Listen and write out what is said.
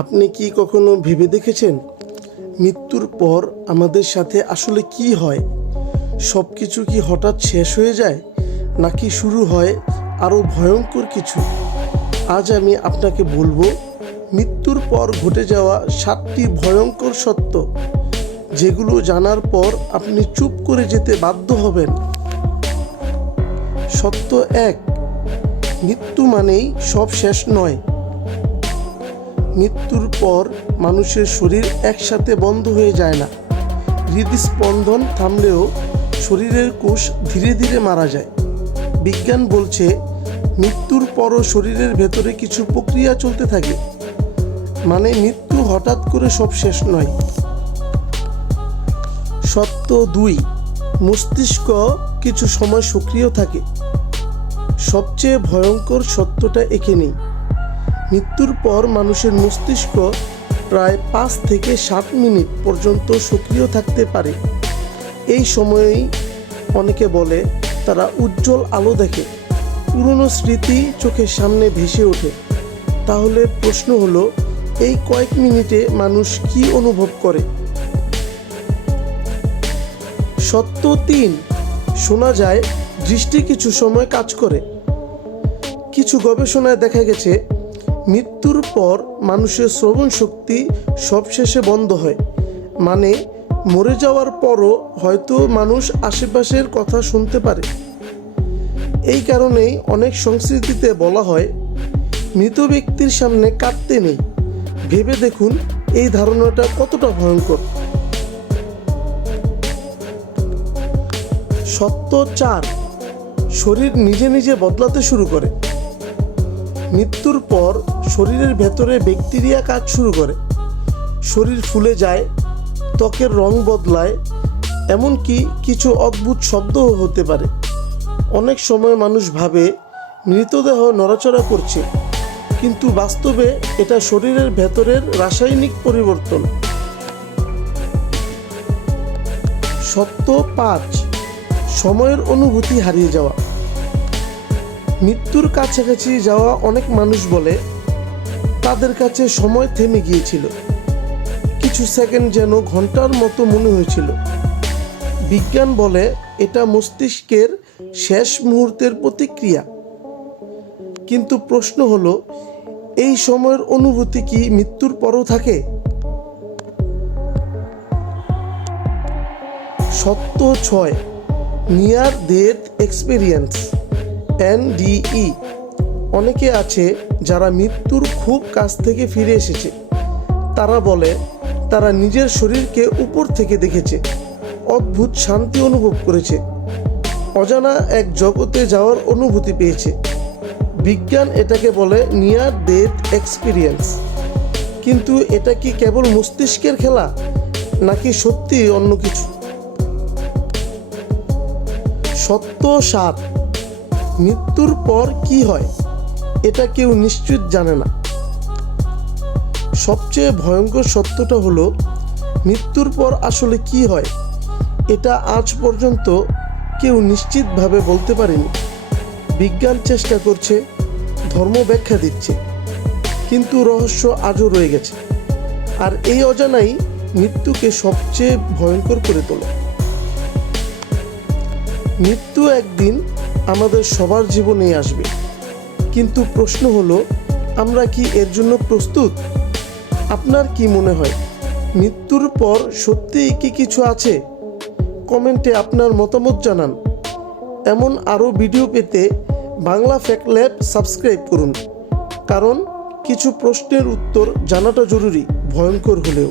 আপনি কি কখনো ভেবে দেখেছেন মৃত্যুর পর আমাদের সাথে আসলে কি হয়? সব কিছু কি হঠাৎ শেষ হয়ে যায়, নাকি শুরু হয় আরও ভয়ঙ্কর কিছু? আজ আমি আপনাকে বলবো মৃত্যুর পর ঘটে যাওয়া 7টি ভয়ঙ্কর সত্য, যেগুলো জানার পর আপনি চুপ করে যেতে বাধ্য হবেন। সত্য 1, মৃত্যু মানেই সব শেষ নয়। মৃত্যুর পর মানুষের শরীর একসাথে বন্ধ হয়ে যায় না। হৃদস্পন্দন থামলেও শরীরের কোষ ধীরে ধীরে মারা যায়। বিজ্ঞান বলছে মৃত্যুর পরও শরীরের ভেতরে কিছু প্রক্রিয়া চলতে থাকে, মানে মৃত্যু হঠাৎ করে সব শেষ নয়। সত্য 2, মস্তিষ্ক কিছু সময় সক্রিয় থাকে। সবচেয়ে ভয়ঙ্কর সত্যটা এখানেই। মৃত্যুর পর মানুষের মস্তিষ্ক প্রায় 5 থেকে 7 মিনিট পর্যন্ত সক্রিয় থাকতে পারে। এই সময়েই অনেকে বলে তারা উজ্জ্বল আলো দেখে, পুরনো স্মৃতি চোখের সামনে ভেসে ওঠে। তাহলে প্রশ্ন হলো, এই কয়েক মিনিটে মানুষ কি অনুভব করে? সত্য 3, শোনা যায় দৃষ্টি কিছু সময় কাজ করে। কিছু গবেষণায় দেখা গেছে মৃত্যুর পর মানুষের শ্রবণ শক্তি সবশেষে বন্ধ হয়, মানে মরে যাওয়ার পরও হয়তো মানুষ আশেপাশের কথা শুনতে পারে। এই কারণেই অনেক সংস্কৃতিতে বলা হয় মৃত ব্যক্তির সামনে কাঁদতে নেই। ভেবে দেখুন এই ধারণাটা কতটা ভয়ঙ্কর। সত্য 4, শরীর নিজে নিজে বদলাতে শুরু করে। মৃত্যুর পর শরীরের ভেতরে ব্যাকটেরিয়া কাজ শুরু করে। শরীর ফুলে যায়, ত্বকের রং বদলায়, এমনকি কিছু অদ্ভুত শব্দও হতে পারে। অনেক সময় মানুষ ভাবে মৃতদেহ নড়াচড়া করছে, কিন্তু বাস্তবে এটা শরীরের ভেতরের রাসায়নিক পরিবর্তন। সত্য 5, সময়ের অনুভূতি হারিয়ে যাওয়া। মৃত্যুর কাছাকাছি যাওয়া অনেক মানুষ বলে তাদের কাছে সময় থেমে গিয়েছিল, কিছু সেকেন্ড যেন ঘন্টার মতো মনে হয়েছিল। বিজ্ঞান বলে এটা মস্তিষ্কের শেষ মুহূর্তের প্রতিক্রিয়া। কিন্তু প্রশ্ন হলো, এই সময়ের অনুভূতি কি মৃত্যুর পরও থাকে? সত্য 6, নিয়ার ডেথ এক্সপিরিয়েন্স, NDE। অনেকে আছে যারা মৃত্যুর খুব কাছ থেকে ফিরে এসেছে। তারা বলে তারা নিজের শরীরকে উপর থেকে দেখেছে, অদ্ভুত শান্তি অনুভব করেছে, অজানা এক জগতে যাওয়ার অনুভূতি পেয়েছে। বিজ্ঞান এটাকে বলে নিয়ার ডেথ এক্সপিরিয়েন্স। কিন্তু এটা কি কেবল মস্তিষ্কের খেলা, নাকি সত্যি অন্য কিছু? সত্য 7, মৃত্যুর পর কি হয় এটা কেউ নিশ্চিত জানে না। সবচেয়ে ভয়ঙ্কর সত্যটা হলো মৃত্যুর পর আসলে কি হয় এটা আজ পর্যন্ত কেউ নিশ্চিতভাবে বলতে পারেনি। বিজ্ঞান চেষ্টা করছে, ধর্ম ব্যাখ্যা দিচ্ছে, কিন্তু রহস্য আজও রয়ে গেছে। আর এই অজানাই মৃত্যুকে সবচেয়ে ভয়ঙ্কর করে তোলে। মৃত্যু একদিন আমাদের সবার জীবনেই আসবে, কিন্তু প্রশ্ন হলো আমরা কি এর জন্য প্রস্তুত? আপনার কি মনে হয়, মৃত্যুর পর সত্যিই কি কিছু আছে? কমেন্টে আপনার মতামত জানান। এমন আরও ভিডিও পেতে বাংলা ফ্যাক্ট ল্যাব সাবস্ক্রাইব করুন, কারণ কিছু প্রশ্নের উত্তর জানাটা জরুরি, ভয়ঙ্কর হলেও।